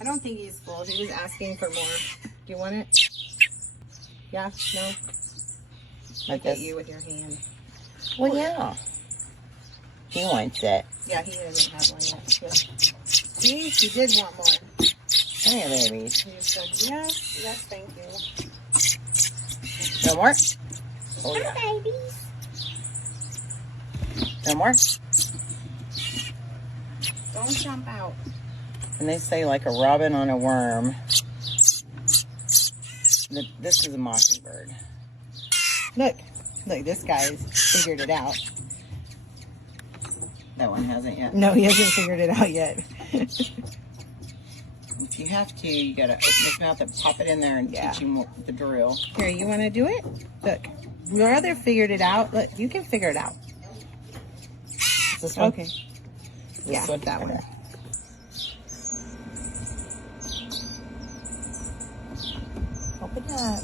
I don't think he's full. He was asking for more. Do you want it? Yeah? No? Look at you with your hand. Well, yeah. He wants it. Yeah, he doesn't have one yet. Yeah. See? He did want more. Hey, babies. He said, yes, yes, thank you. No more? Oh, yeah. Babies. No more? Don't jump out. And they say like a robin on a worm. This is a mockingbird. Look, this guy's figured it out. That one hasn't yet. No, he hasn't figured it out yet. If you have to, you gotta open his mouth and pop it in there and teach him the drill. Here, you want to do it? Look, your other figured it out. Look, you can figure it out. This one? Okay. This one? That one. Open up.